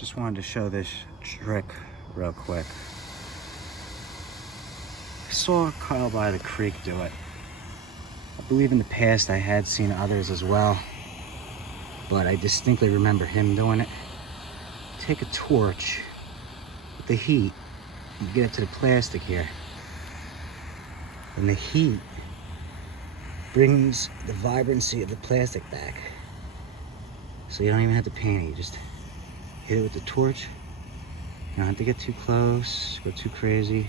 Just wanted to show this trick real quick. I saw Kyle by the creek do it. I believe in the past I had seen others as well, but I distinctly remember him doing it. Take a torch with the heat and get it to the plastic here. And the heat brings the vibrancy of the plastic back. So you don't even have to paint it, you just hit it with the torch. You don't have to get too close, go too crazy.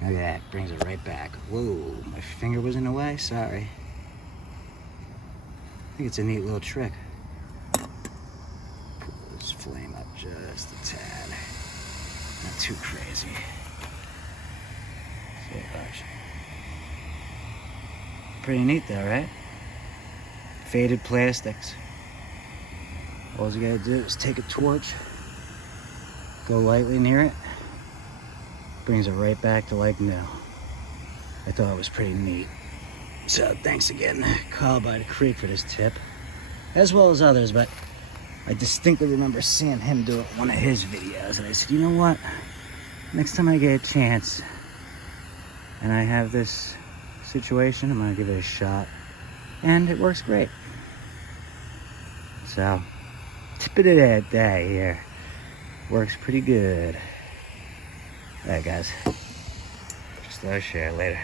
Look at that, brings it right back. Whoa, my finger was in the way, sorry. I think it's a neat little trick. Pull this flame up just a tad. Not too crazy. So, gosh. Pretty neat though, right? Faded plastics. All you gotta do is take a torch, go lightly near it, brings it right back to like new. I thought it was pretty neat. So thanks again, Kyle by the Creek, for this tip, as well as others, but I distinctly remember seeing him do it in one of his videos, and I said, you know what? Next time I get a chance and I have this situation, I'm gonna give it a shot, and it works great. So, tip of the day here. Works pretty good. Alright guys, just thought I'd share later.